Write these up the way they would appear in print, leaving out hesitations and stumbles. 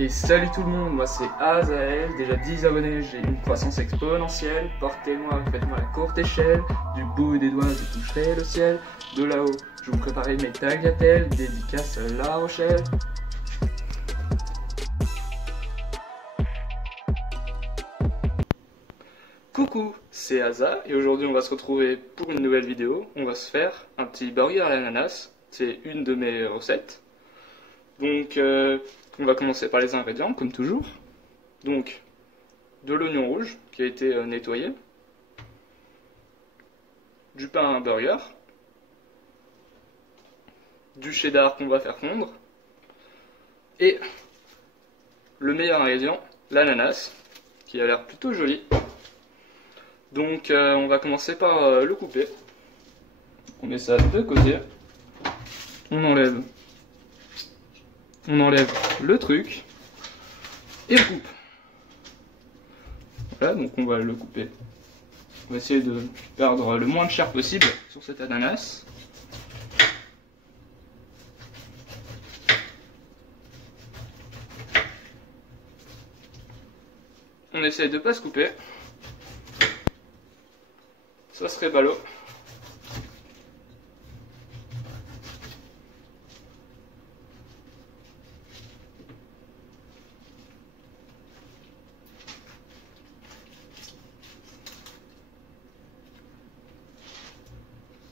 Et salut tout le monde, moi c'est Azael, déjà 10 abonnés, j'ai une croissance exponentielle. Portez-moi, faites-moi la courte échelle, du bout des doigts je toucherai le ciel. De là-haut, je vous préparerai mes tagliatelles, dédicace à La Rochelle. Coucou, c'est Aza et aujourd'hui on va se retrouver pour une nouvelle vidéo. On va se faire un petit burger à l'ananas, c'est une de mes recettes. Donc on va commencer par les ingrédients comme toujours. Donc de l'oignon rouge qui a été nettoyé, du pain à burger, du cheddar qu'on va faire fondre et le meilleur ingrédient, l'ananas qui a l'air plutôt joli. Donc on va commencer par le couper. On met ça de côté. On enlève le truc et on coupe. Voilà, donc on va le couper. On va essayer de perdre le moins de chair possible sur cet ananas. On essaye de ne pas se couper. Ça serait ballot.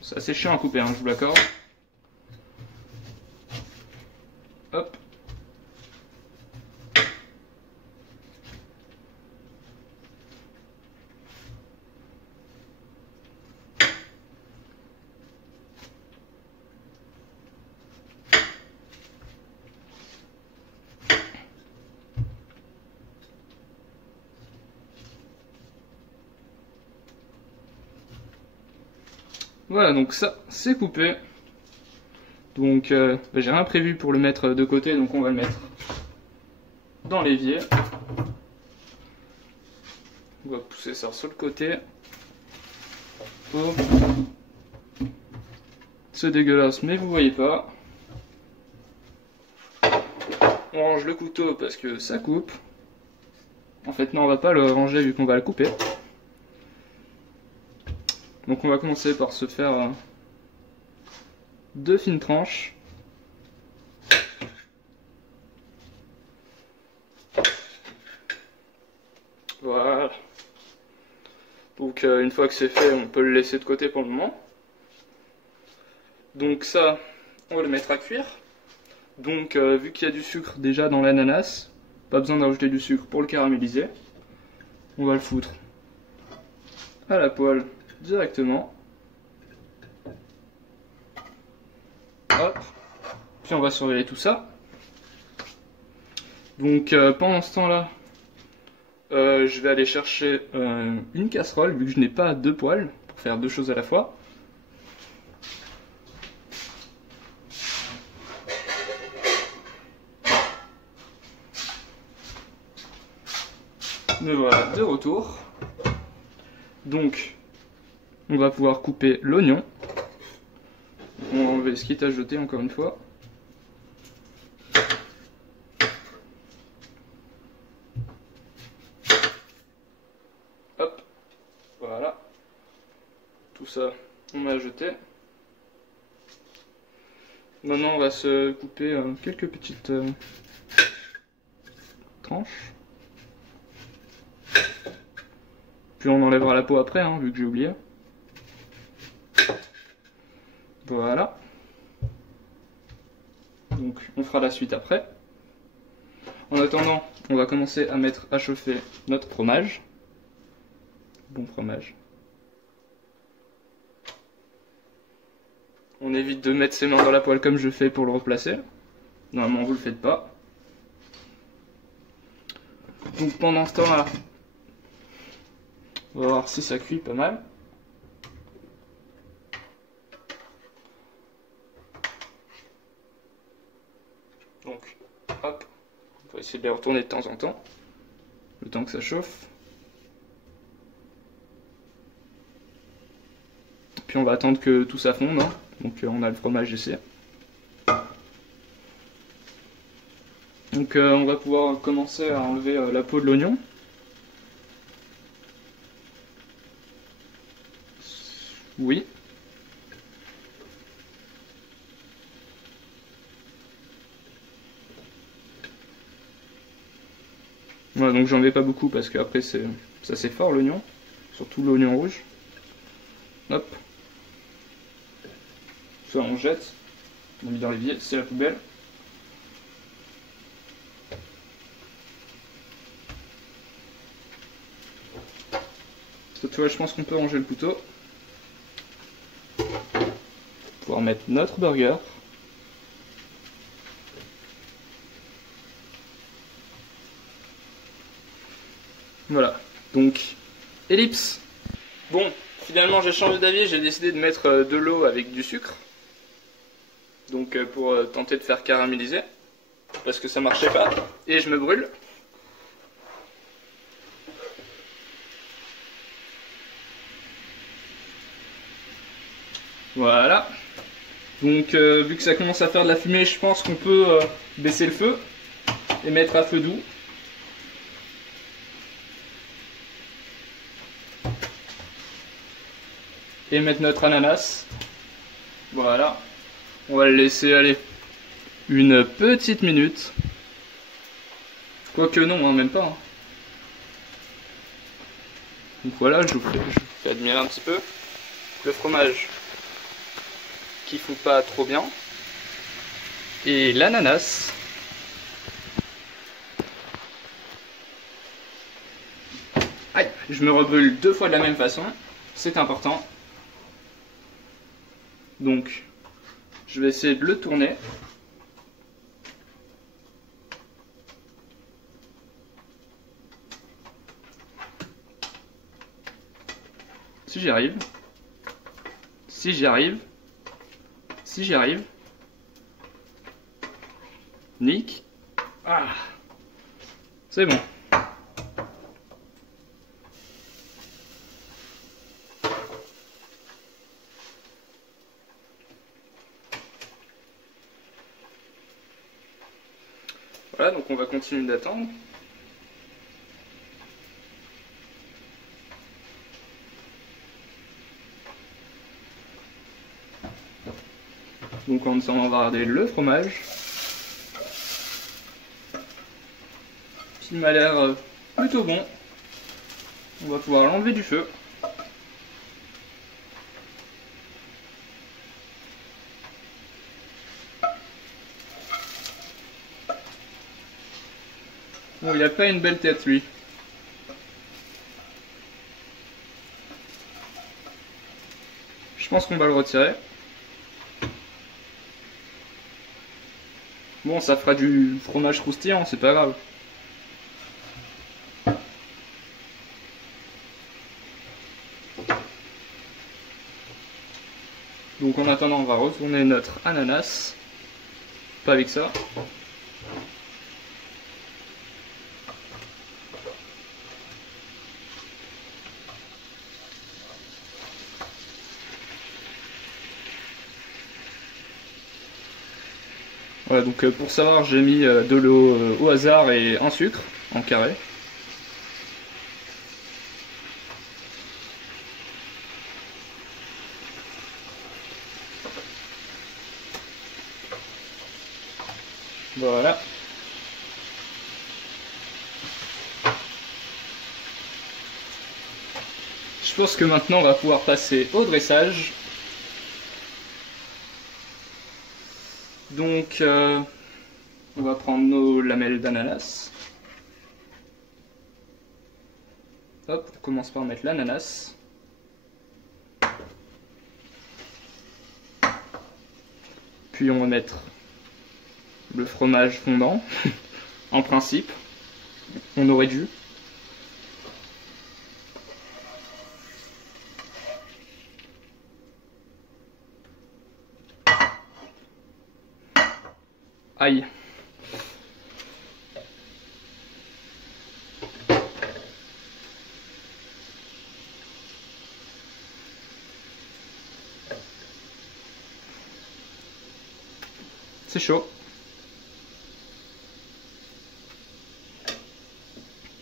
C'est assez chiant à couper, hein, je vous l'accorde. Hop. Voilà, donc ça, c'est coupé. Donc, j'ai rien prévu pour le mettre de côté, donc on va le mettre dans l'évier. On va pousser ça sur le côté. Oh. C'est dégueulasse, mais vous voyez pas. On range le couteau parce que ça coupe. En fait, non, on va pas le ranger vu qu'on va le couper. Donc on va commencer par se faire deux fines tranches. Voilà. Donc une fois que c'est fait, on peut le laisser de côté pour le moment. Donc ça, on va le mettre à cuire. Donc vu qu'il y a du sucre déjà dans l'ananas, pas besoin d'ajouter du sucre pour le caraméliser. On va le foutre à la poêle directement. Hop. Puis on va surveiller tout ça. Donc pendant ce temps-là, je vais aller chercher une casserole, vu que je n'ai pas deux poêles pour faire deux choses à la fois. Me voilà de retour. Donc, on va pouvoir couper l'oignon. On va enlever ce qui est à jeter encore une fois. Hop, voilà. Tout ça, on va jeter. Maintenant, on va se couper quelques petites tranches. Puis on enlèvera la peau après, hein, vu que j'ai oublié. Voilà. Donc on fera la suite après. En attendant, on va commencer à mettre à chauffer notre fromage. Bon fromage. On évite de mettre ses mains dans la poêle comme je fais pour le replacer. Normalement vous le faites pas. Donc pendant ce temps-là, on va voir si ça cuit pas mal. Donc, hop, on va essayer de les retourner de temps en temps, le temps que ça chauffe. Puis on va attendre que tout ça fonde, hein. Donc on a le fromage ici. Donc on va pouvoir commencer à enlever la peau de l'oignon. Oui. Voilà, donc j'en mets pas beaucoup parce qu'après c'est assez fort l'oignon, surtout l'oignon rouge. Hop. Ça on jette, on met dans l'évier, c'est la poubelle. Tu vois, je pense qu'on peut ranger le couteau. Pouvoir mettre notre burger. Voilà, donc ellipse. Bon, finalement j'ai changé d'avis, j'ai décidé de mettre de l'eau avec du sucre. Donc pour tenter de faire caraméliser. Parce que ça marchait pas. Et je me brûle. Voilà. Donc vu que ça commence à faire de la fumée, je pense qu'on peut baisser le feu et mettre à feu doux. Et mettre notre ananas. Voilà. On va le laisser aller une petite minute. Quoique non, hein, même pas. Hein. Donc voilà, je vous fais admirer un petit peu. Le fromage qui fout pas trop bien. Et l'ananas. Aïe, je me rebrûle 2 fois de la même façon. C'est important. Donc, je vais essayer de le tourner. Si j'y arrive. Si j'y arrive. Si j'y arrive. Nick. Ah. C'est bon. Voilà, donc on va continuer d'attendre. Donc on va regarder le fromage. Qui m'a l'air plutôt bon. On va pouvoir l'enlever du feu. Bon, il n'a pas une belle tête lui. Je pense qu'on va le retirer. Bon, ça fera du fromage croustillant, c'est pas grave. Donc en attendant, on va retourner notre ananas. Pas avec ça. Voilà, donc pour savoir, j'ai mis de l'eau au hasard et un sucre en carré. Voilà. Je pense que maintenant on va pouvoir passer au dressage. Donc on va prendre nos lamelles d'ananas. Hop, on commence par mettre l'ananas. Puis on va mettre le fromage fondant. En principe, on aurait dû. Aïe. C'est chaud.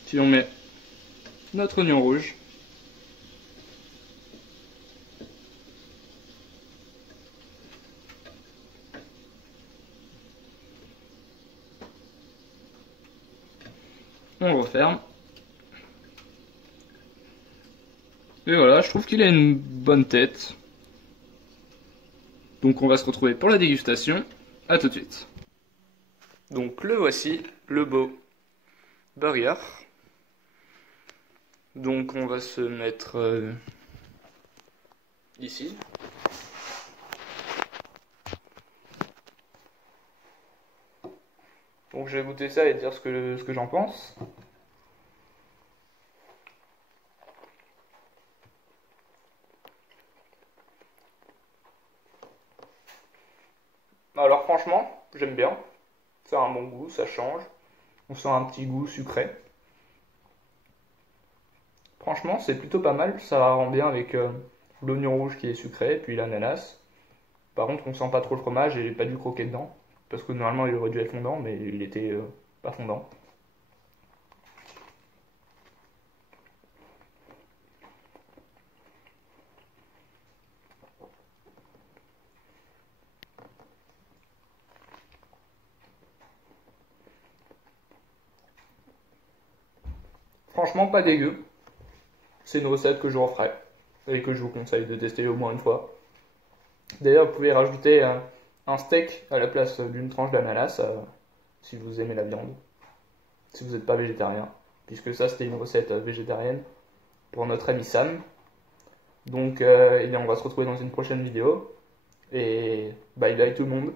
Si on met notre oignon rouge, on referme. Et voilà, je trouve qu'il a une bonne tête. Donc on va se retrouver pour la dégustation. A tout de suite. Donc le voici, le beau burger. Donc on va se mettre ici. Donc je vais goûter ça et dire ce que j'en pense. Alors franchement, j'aime bien. Ça a un bon goût, ça change. On sent un petit goût sucré. Franchement, c'est plutôt pas mal. Ça rend bien avec l'oignon rouge qui est sucré, et puis l'ananas. Par contre, on sent pas trop le fromage et j'ai pas dû croquer dedans. Parce que normalement, il aurait dû être fondant, mais il était pas fondant. Franchement, pas dégueu. C'est une recette que je referai et que je vous conseille de tester au moins une fois. D'ailleurs, vous pouvez rajouter un steak à la place d'une tranche d'ananas si vous aimez la viande, si vous n'êtes pas végétarien, puisque ça c'était une recette végétarienne pour notre ami Sam. Donc, eh bien, on va se retrouver dans une prochaine vidéo et bye bye tout le monde.